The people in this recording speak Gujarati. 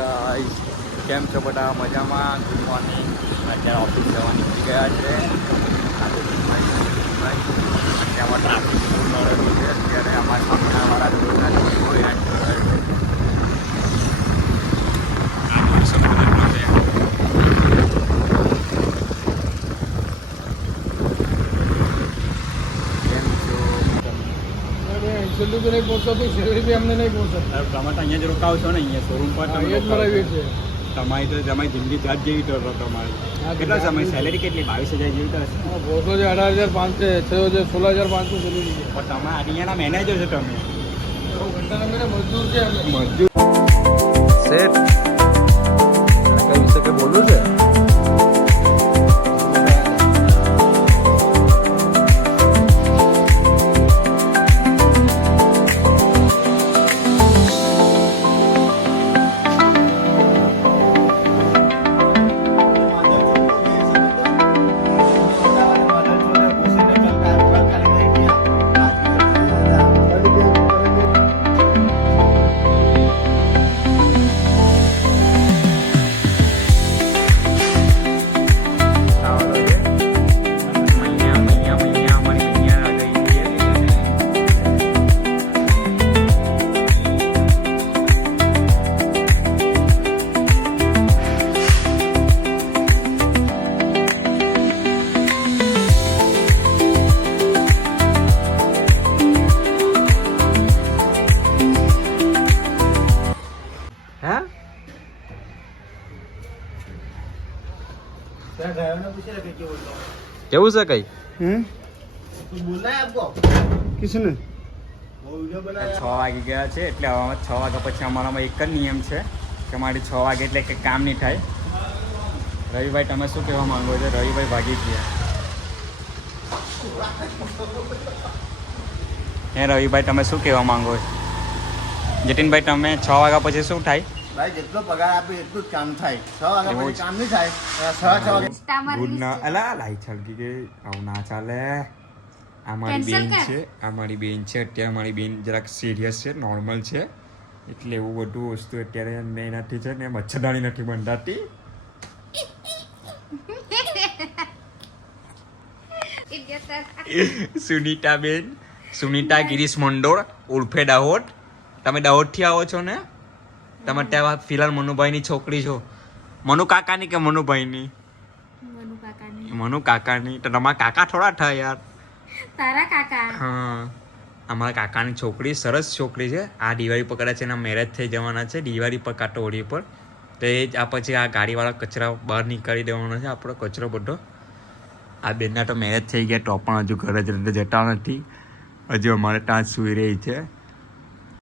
ગાઈસ, કેમ છો બધા? મજામાં? Good morning. અત્યારે ઓફિસ જવા નીકળી ગયા છે. ત્યાંમાં ટ્રાફિક બહુ નડેલું છે. અત્યારે અમારા સામનાવાળા રોડના લોકો હેરાન કરી રહ્યા છે. છેલ્લું તો નહીં પહોંચતું, શેરી બી અમને નહીં પહોંચતું. ટમાટા અહીંયા જ રોકાવ છો ને? અહીંયા શોરૂમ પર એ જ મરાવીએ છીએ. તમારી તો તમારી જિંદગી જાત જેવી તો તમારી. કેટલા સમય સેલેરી કેટલી? 22,000 જેવી તો હશે. પહોંચો છે 18,500, 6,000, 16,500 સેલેરી છે. પણ તમે અહીંયાના મેનેજર છો તમે? ઘંટાના મહિના મજદૂર છે અમે. મજદૂર શેઠ, કઈ વિશે કઈ બોલવું છે? કેવું છે કઈ? કિસને 6 વાગી ગયા છે એટલે હવે 6 વાગ્યા પછી અમારામાં એક જ નિયમ છે કે અમારી 6 વાગે એટલે કંઈ કામ નહીં થાય. રવિભાઈ, તમે શું કહેવા માંગો છો? રવિભાઈ ભાગી ગયા. હે રવિભાઈ, તમે શું કહેવા માંગો છો? જતીનભાઈ, તમે 6 વાગ્યા પછી શું થાય? ભાઈ જેટલો પગાર આપે એટલું જ કામ થાય. 6 વાગ્યા પછી કામ નહીં થાય. 6 વાગે ગુડ ના અલા લાઈ છલકી કે આવું ના ચાલે. આ મારી બેન છે, આ મારી બેન છે. અત્યારે મારી બેન જરાક સિરિયસ છે, નોર્મલ છે, એટલે એવું બધું વસ્તુ અત્યારે એનાથી છે ને મચ્છરદાણી નથી બંધાતી. સુનીતા બેન, સુનીતા ગિરીશ મંડોળ ઉર્ફે દાહોદ. તમે દાહોદથી આવો છો ને? તમે ત્યાં ફિલહાલ મનુભાઈની છોકરી છો. મનુ કાકાની કે મનુભાઈની? મનુ કાકાની. તો તમારા કાકા થોડા થાય યાર. તારા કાકા? હા, અમારા કાકાની છોકરી સરસ છોકરી છે. આ દિવાળી પર કદાચ એના મેરેજ થઈ જવાના છે. દિવાળી પર કાંટો હોળી પર. તો એ જ આ પછી આ ગાડીવાળા કચરા બહાર નીકાળી દેવાનો છે, આપણો કચરો બધો. આ બેનના તો મેરેજ થઈ ગયા તો પણ હજુ ઘરે જ જતા નથી. હજુ અમારે ત્યાં જ સૂઈ રહી છે.